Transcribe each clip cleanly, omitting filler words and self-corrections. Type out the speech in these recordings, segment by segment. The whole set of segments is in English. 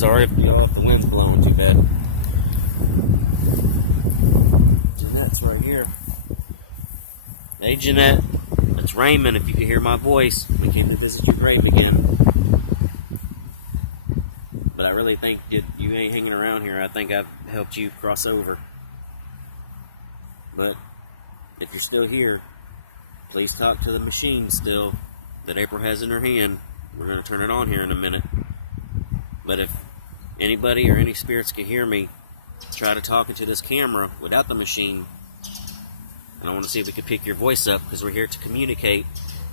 sorry if the wind's blowing too bad. Jeanette's right here. Hey Jeanette, it's Raymond. If you can hear my voice, we came to visit your grave again. But I really think you ain't hanging around here. I think I've helped you cross over. But if you're still here, please talk to the machine still that April has in her hand. We're going to turn it on here in a minute. But if anybody or any spirits can hear me, try to talk into this camera without the machine. And I want to see if we can pick your voice up, because we're here to communicate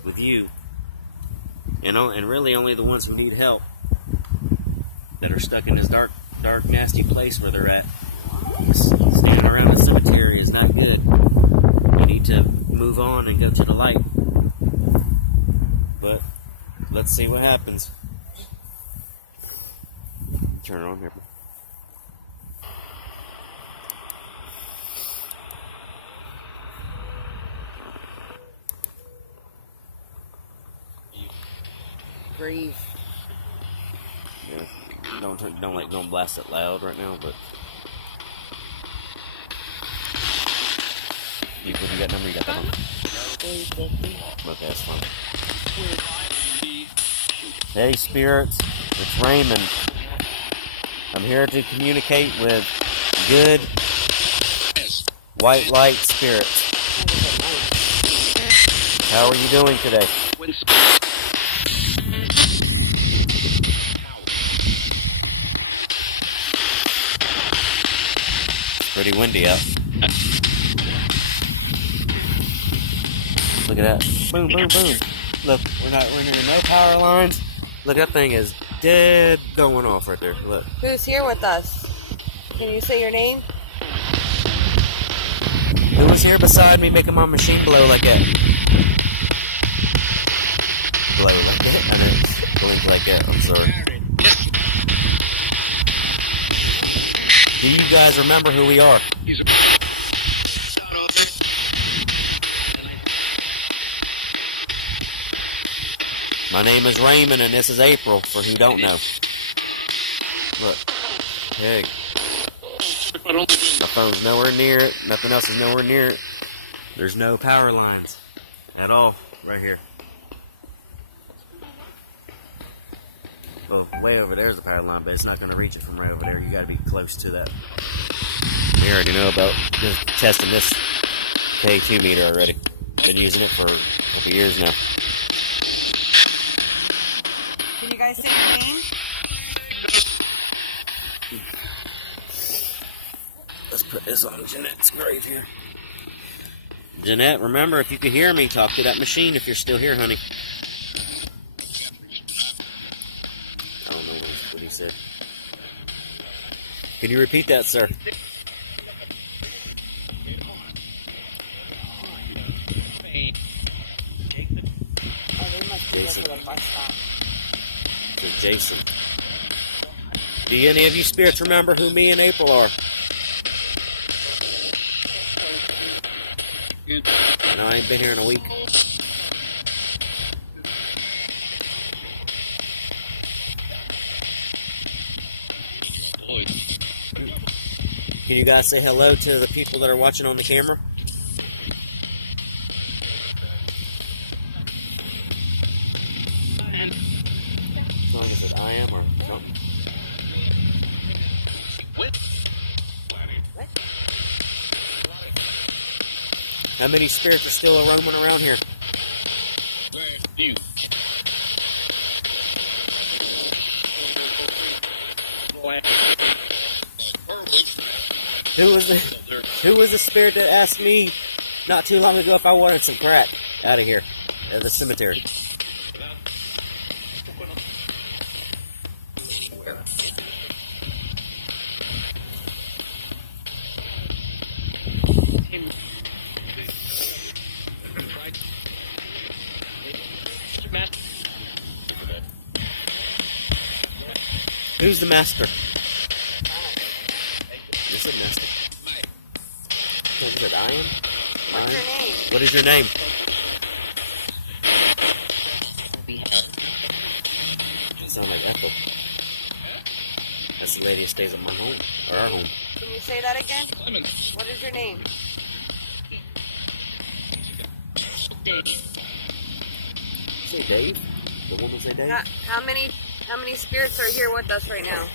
with you. And really only the ones who need help, that are stuck in this dark, nasty place where they're at. Standing around the cemetery is not good. We need to move on and go to the light. But let's see what happens. Turn it on here. Grieve. Yeah. Don't blast it loud right now, but you got number, you got that one. Okay, that's fine. Hey spirits, it's Raymond. I'm here to communicate with good white light spirits. How are you doing today? Pretty windy out. Look at that. Boom, boom, boom. Look, we're near no power lines. Look, that thing is dead going off right there. Look. Who's here with us? Can you say your name? Who was here beside me making my machine blow like that? Blow like that? I didn't blink like that. I'm sorry. Do you guys remember who we are? My name is Raymond, and this is April, for who don't know. Look. Pig. My phone's nowhere near it. Nothing else is nowhere near it. There's no power lines at all right here. Well, way over there is the power line, but it's not going to reach it from right over there. You got to be close to that. We already know about just testing this K2 meter already. Been using it for a couple years now. Can you guys say your name? Let's put this on Jeanette's grave here. Jeanette, remember, if you could hear me, talk to that machine if you're still here, honey. I don't know what he said. Can you repeat that, sir? Jason. So Jason. Do any of you spirits remember who me and April are? No, I ain't been here in a week. Can you guys say hello to the people that are watching on the camera? As long as it I am or something. How many spirits are still roaming around here? Who was the spirit that asked me not too long ago if I wanted some crack out of here at the cemetery? Who's the master? This is master. What is it? I am? What's your name? What is your name? You sound like Ethel. That's the lady that stays at my home, or our home. Can you say that again? What is your name? Say Dave? The woman say Dave? How many spirits are here with us right now?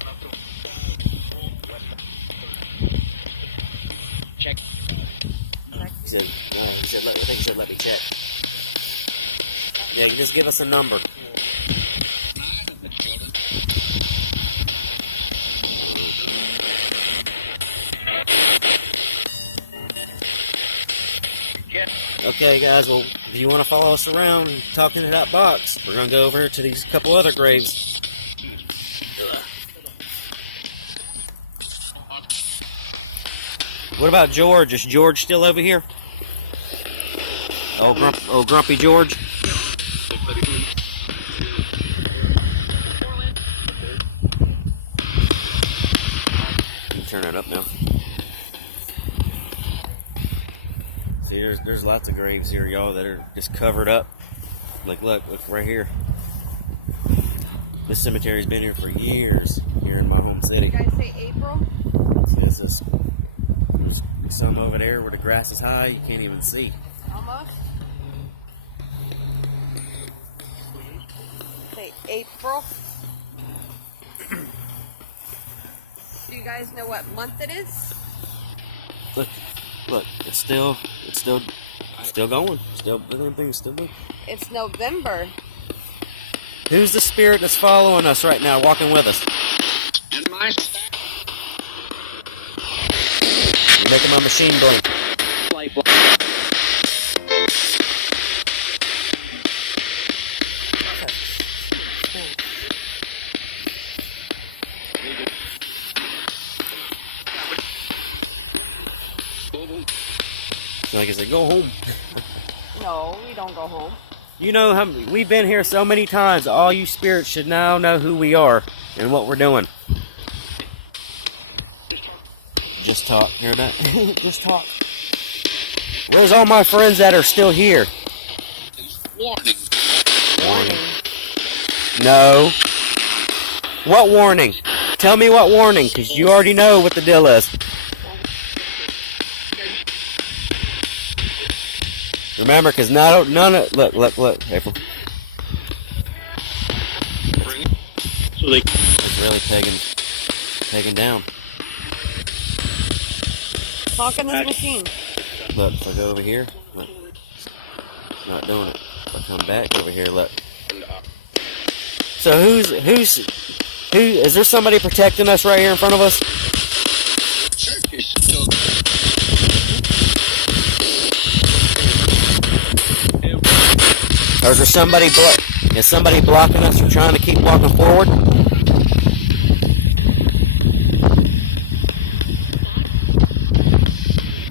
Check. I think he said let me check. Yeah, you just give us a number. Okay, guys, well, if you want to follow us around and talk into that box, we're going to go over to these couple other graves. What about George? Is George still over here? Oh, Grumpy George. Turn it up now. See, there's lots of graves here, y'all, that are just covered up. Like, look right here. This cemetery's been here for years, here in my home city. Did you guys say April? See, there's some over there where the grass is high, you can't even see. Almost. Say April. Do you guys know what month it is? Look, it's still going. Everything's still going. It's November. Who's the spirit that's following us right now, walking with us? And my You're making my machine blink. life. So like I said, go home. No, we don't go home. You know how we've been here so many times. All you spirits should now know who we are and what we're doing. Just talk. Hear that? Just talk. Where's all my friends that are still here? Warning. Warning. No. What warning? Tell me what warning, because you already know what the deal is. Remember, because none of... Look, April. So they It's really taking down. Talk in this machine. Look, if I go over here, look. It's not doing it. If I come back over here, look. So who is there somebody protecting us right here in front of us? church is still Or is there somebody blocking us from trying to keep walking forward?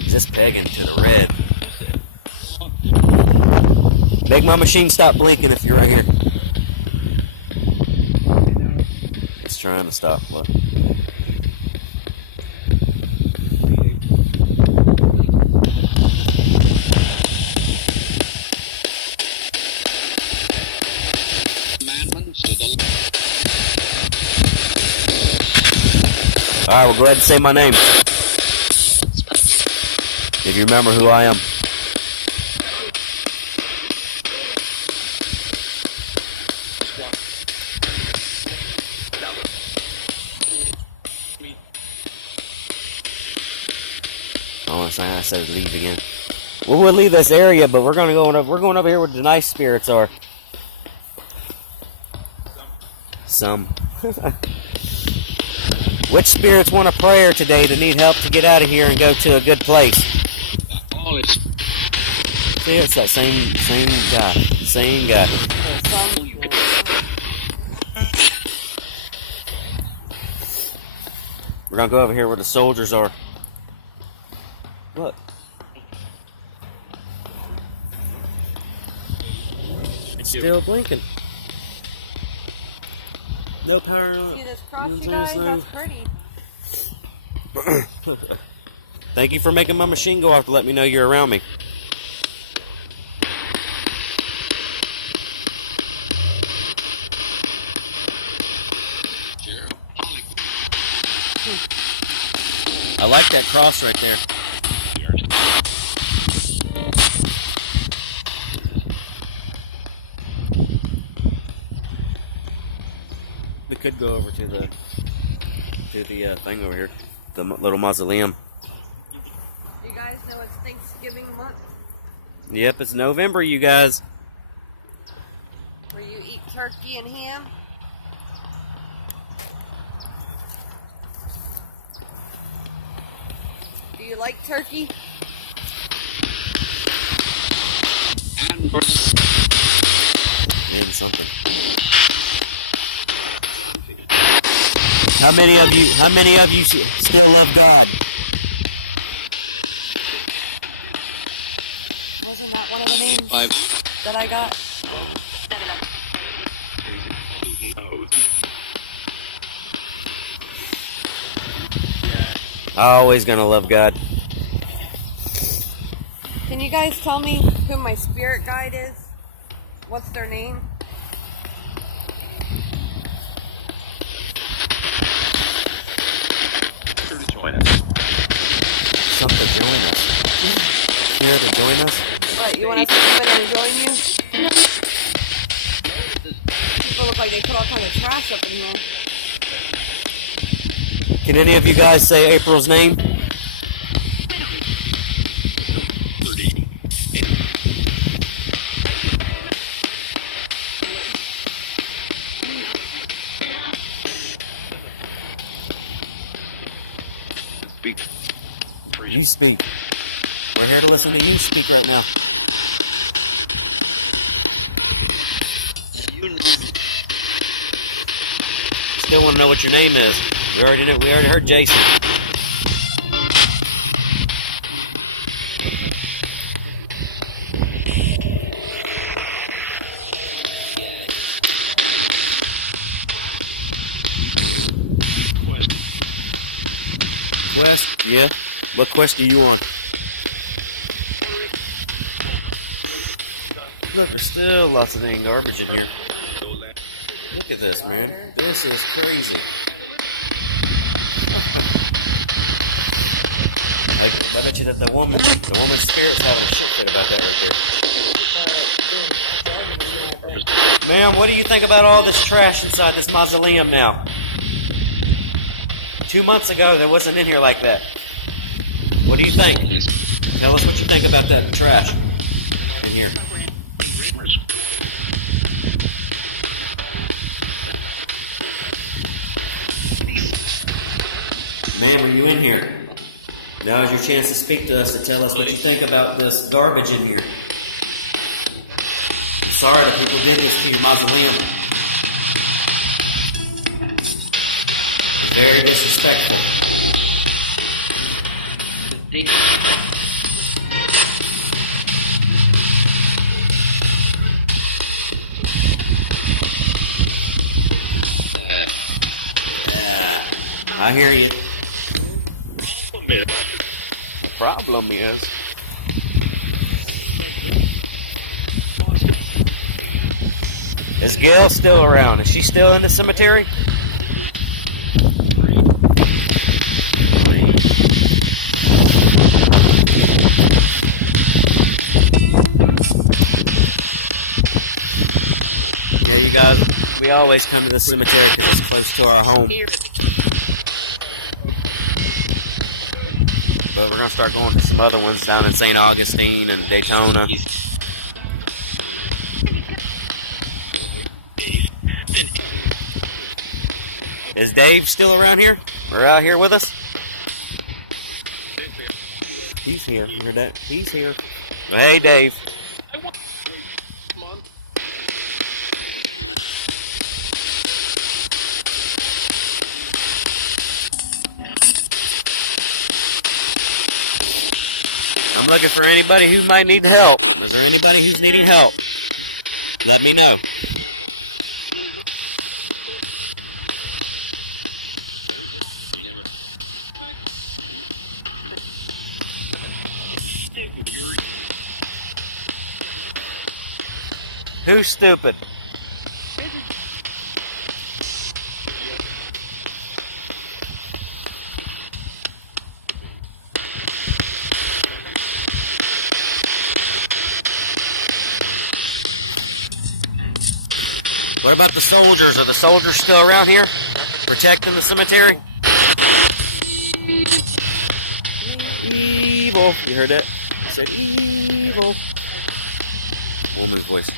Just pegging to the red. Make my machine stop blinking if you're right here. It's trying to stop. Look. commandments of the Alright, well, go ahead and say my name. If you remember who I am. Oh, I said leave again. Well, we'll leave this area, but we're going over here where the nice spirits are. Some. Which spirits want a prayer today that need help to get out of here and go to a good place? all its See, it's that same guy. Same guy. We're gonna go over here where the soldiers are. Look. It's still blinking. No power. See this cross, you guys? That's pretty. Thank you for making my machine go off to let me know you're around me. I like that cross right there. We could go over to the thing over here, the little mausoleum. You guys know it's Thanksgiving month Yep, it's November, you guys. where you eat turkey and ham. Do you like turkey? And Man, something. How many of you still love God? Wasn't that one of the names 5. that I got? Always gonna love God. Can you guys tell me who my spirit guide is? What's their name? Sure to join us. Something to join us. Here to join us? What, you want us to come in and join you? People look like they put all kinds of trash up in here. Can any of you guys say April's name? Speak. You speak. We're here to listen to you speak right now. You know. Still want to know what your name is. We already heard Jason. Quest? Yeah. What quest are you on? Look, there's still lots of dang garbage in here. Look at this, man. This is crazy. I bet you that the woman's spirit's having a shit fit about that right there. Ma'am, what do you think about all this trash inside this mausoleum now? 2 months ago, there wasn't in here like that. What do you think? Tell us what you think about that trash in here. Ma'am, are you in here? Now is your chance to speak to us, to tell us what you think about this garbage in here. I'm sorry that people did this to your mausoleum. Very disrespectful. I hear you. The problem is, Is Gail still around? Is she still in the cemetery? Yeah, you guys, we always come to the cemetery because it's close to our home. But we're going to start going to some other ones down in St. Augustine and Daytona. Is Dave still around here? Or out here with us? He's here. You heard that? He's here. Hey, Dave. I'm looking for anybody who might need help. Is there anybody who's needing help? Let me know. Who's stupid? What about the soldiers? Are the soldiers still around here? Protecting the cemetery? Evil. You heard that? I said evil. Woman's voice.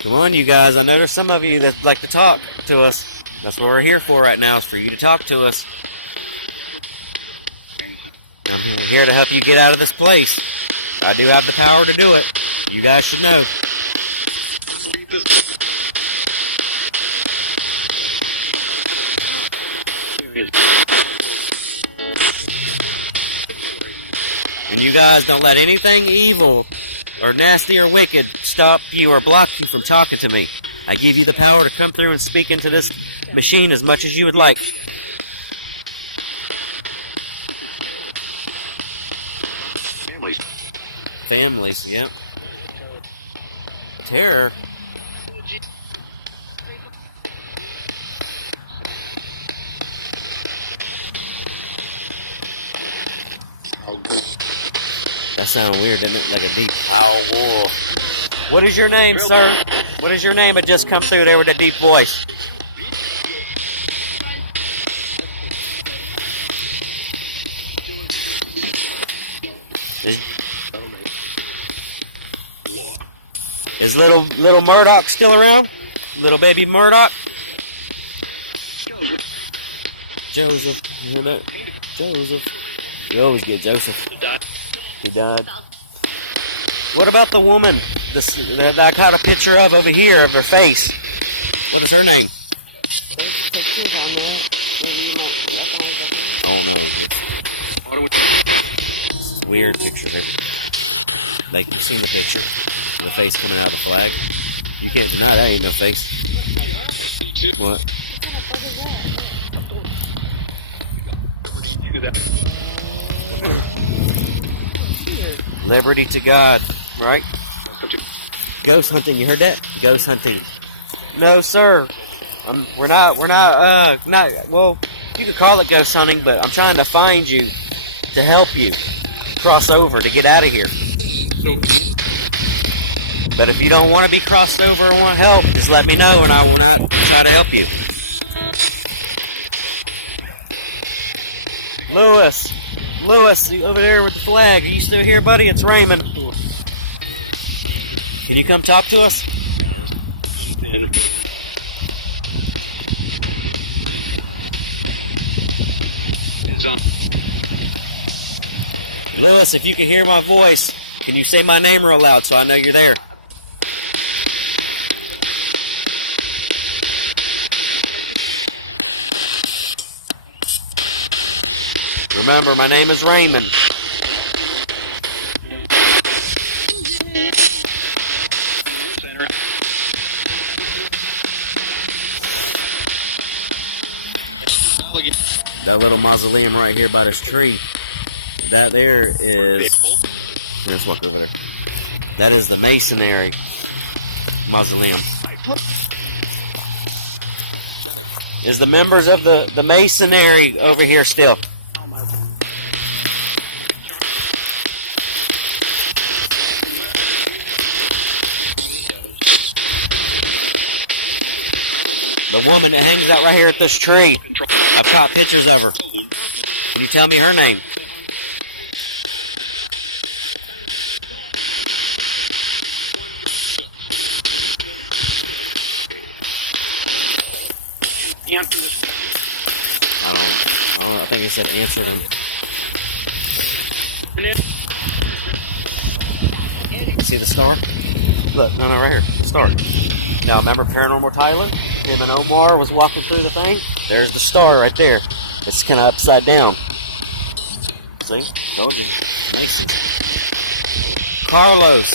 Come on, you guys. I know there's some of you that like to talk to us. That's what we're here for right now, is for you to talk to us. I'm here to help you get out of this place. I do have the power to do it. You guys should know. And you guys don't let anything evil or nasty or wicked stop you or block you from talking to me. I give you the power to come through and speak into this machine as much as you would like. Families, yep. Terror. That sounded weird, didn't it? Like a deep owl wolf. What is your name, sir? What is your name? It just come through there with a deep voice. Is little Murdoch still around? Little baby Murdoch? Joseph. You hear that? Joseph. You always get Joseph. He died. What about the woman that I got a picture of over here of her face? What is her name? There's pictures on there. Maybe you might recognize the hand. Oh no. It's a weird picture there. Like, you've seen the picture. The face coming out of the flag. You can't deny that ain't no face. What? What kind of bug is that? Weird. Liberty to God, right? Ghost hunting, you heard that? Ghost hunting. No, sir. We're not, well, you could call it ghost hunting, but I'm trying to find you to help you cross over to get out of here. But if you don't want to be crossed over or want help, just let me know and I will not try to help you. Lewis, you over there with the flag. Are you still here, buddy? It's Raymond. Can you come talk to us? Lewis, if you can hear my voice, can you say my name real loud so I know you're there? Remember, my name is Raymond. That little mausoleum right here by this tree, that there is... Let's walk over there. That is the Masonry mausoleum. Is the members of the Masonry over here still? The woman that hangs out right here at this tree. I've got pictures of her. Can you tell me her name? I think it said answer. See the star? Look, no, right here. Star. Now, remember Paranormal Thailand? Him and Omar was walking through the thing. There's the star right there. It's kind of upside down. See? Told you. Nice. Carlos.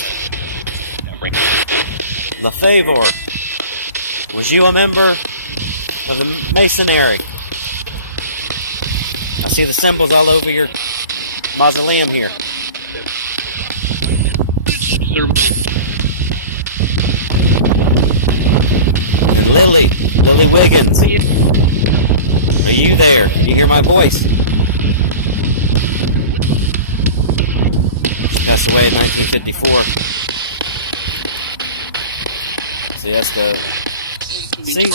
LaFavor. Was you a member of the Masonry? I see the symbols all over your mausoleum here. Lily Wiggins. Are you there? You hear my voice? passed away in 1954. See, that's the thing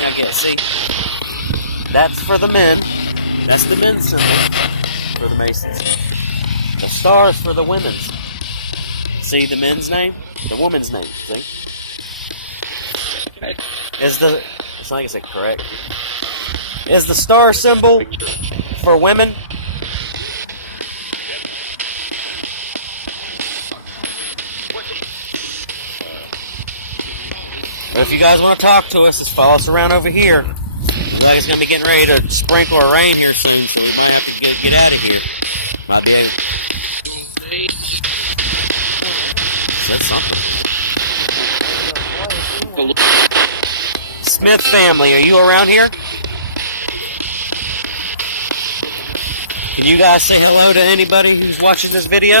I get. See, that's for the men. That's the men's symbol for the Masons. The stars for the women's. See the men's name, the woman's name. See, it's like I said correct. Is the star symbol for women? But if you guys want to talk to us, just follow us around over here. Looks like it's going to be getting ready to sprinkle or rain here soon, so we might have to get out of here. Might be able. That's something. Smith family, are you around here? Can you guys say hello to anybody who's watching this video?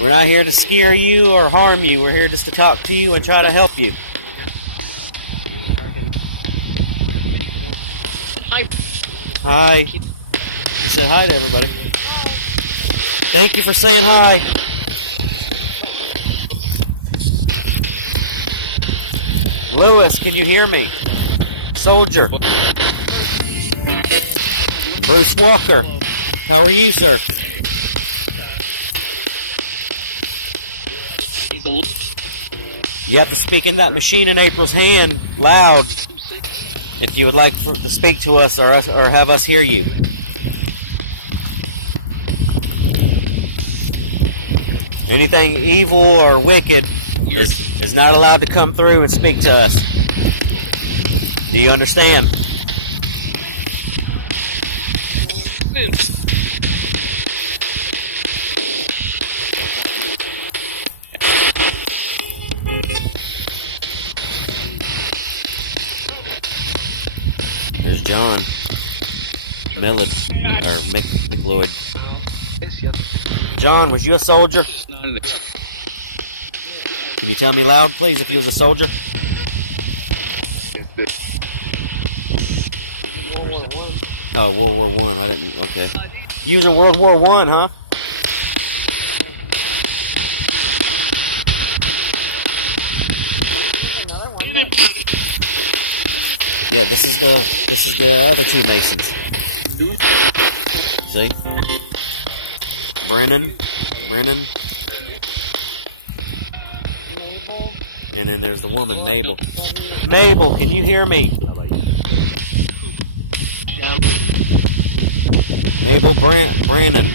We're not here to scare you or harm you. We're here just to talk to you and try to help you. Hi. Say hi to everybody. Hi. Thank you for saying hi. Lewis, can you hear me? Soldier. Bruce Walker. How are you, sir? You have to speak in that machine in April's hand loud if you would like to speak to us or have us hear you. Anything evil or wicked is not allowed to come through and speak to us. Do you understand? There's John Millard, or McLeod. John, was you a soldier? Can you tell me loud, please, if you was a soldier? World War I. Oh, World War I. I didn't. Okay. You was in World War I, huh? Another one. Yeah, this is the other two Masons. See? Brennan. Mabel. And then there's the woman, Mabel. Mabel, can you hear me? Mabel Brannon.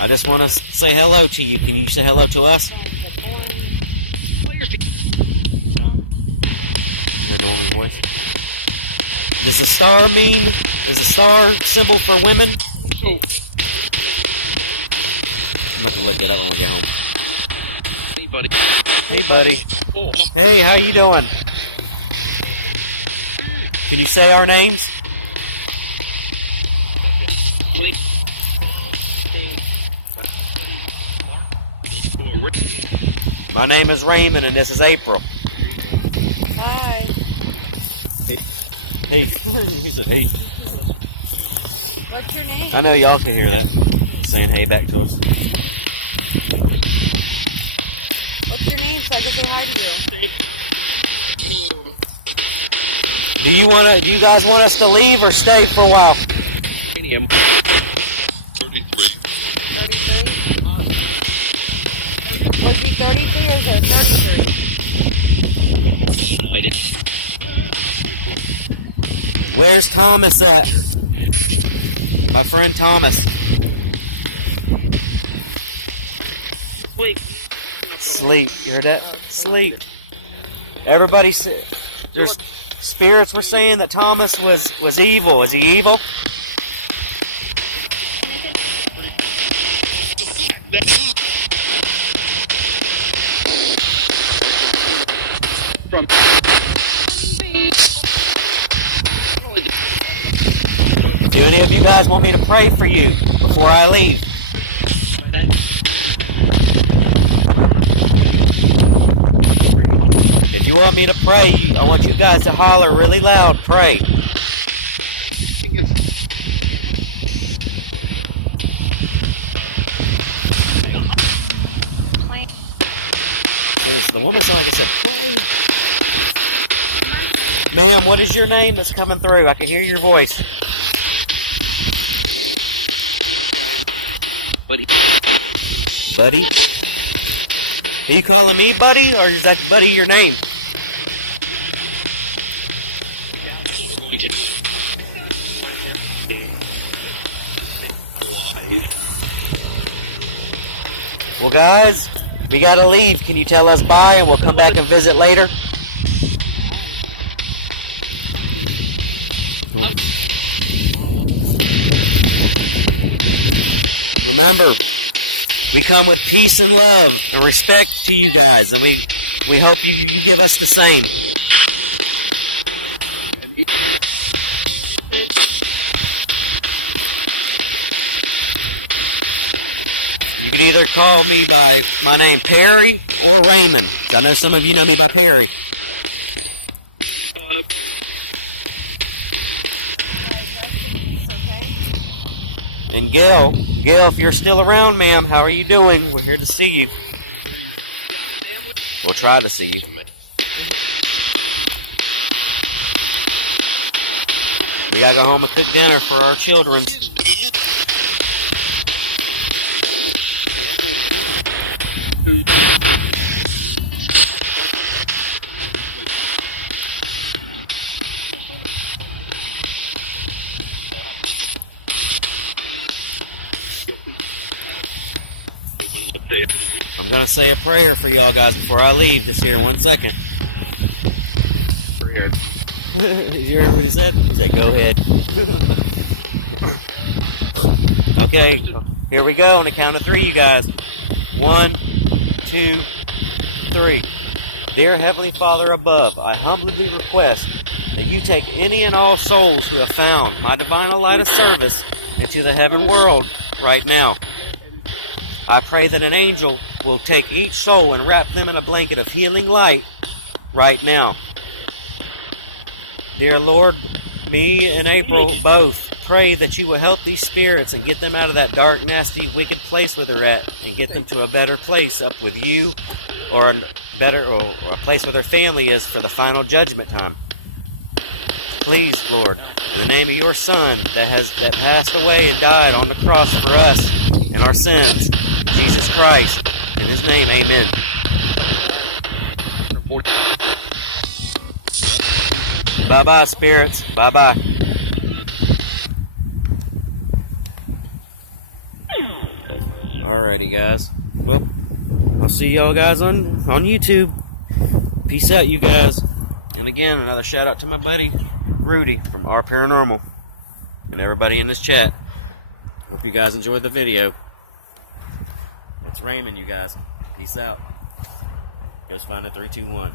I just want to say hello to you. Can you say hello to us? Does the star symbol for women? I'm going to look it up when we get home. Hey, buddy. Hey, how you doing? Can you say our names? My name is Raymond, and this is April. Hi. Hey. He said, hey. What's your name? I know y'all can hear that. Saying hey back to us. What's your name so I can say hi to you? Do you guys want us to leave or stay for a while? 33? Was he 33 or is it 33? Where's Thomas at? My friend Thomas. Sleep. You heard that? Sleep. Everybody said there's spirits were saying that Thomas was evil. Is he evil? Do any of you guys want me to pray for you before I leave? If you want me me to pray. I want you guys to holler really loud. Pray. The woman sounded like I said, ma'am, what is your name that's coming through? I can hear your voice. Buddy? Are you calling me buddy, or is that buddy your name? Well, guys, we gotta leave. Can you tell us bye and we'll come back and visit later? Remember, we come with peace and love and respect to you guys, and we hope you give us the same. You can either call me by my name Perry or Raymond. I know some of you know me by Perry. And Gail, if you're still around, ma'am, how are you doing? We're here to see you. We'll try to see you. We gotta go home and cook dinner for our children. I'm gonna say a prayer for y'all guys before I leave. Just here in 1 second. Prayer. You heard what he said? He said, go ahead. Okay, here we go on the count of 3, you guys. 1, 2, 3. Dear Heavenly Father above, I humbly request that you take any and all souls who have found my divine light of service into the heaven world right now. I pray that an angel will take each soul and wrap them in a blanket of healing light right now. Dear Lord, me and April both pray that you will help these spirits and get them out of that dark, nasty, wicked place where they're at and get them to a better place up with you, or a better, or a place where their family is for the final judgment time. Please, Lord, in the name of your Son that passed away and died on the cross for us and our sins, Jesus Christ, in his name, amen. Bye-bye, spirits. Bye-bye. Alrighty, guys. Well, I'll see y'all guys on YouTube. Peace out, you guys. And again, another shout out to my buddy, Rudy, from Our Paranormal. And everybody in this chat. Hope you guys enjoyed the video. It's Raymond, you guys. Peace out. Just find a 3, 2, 1.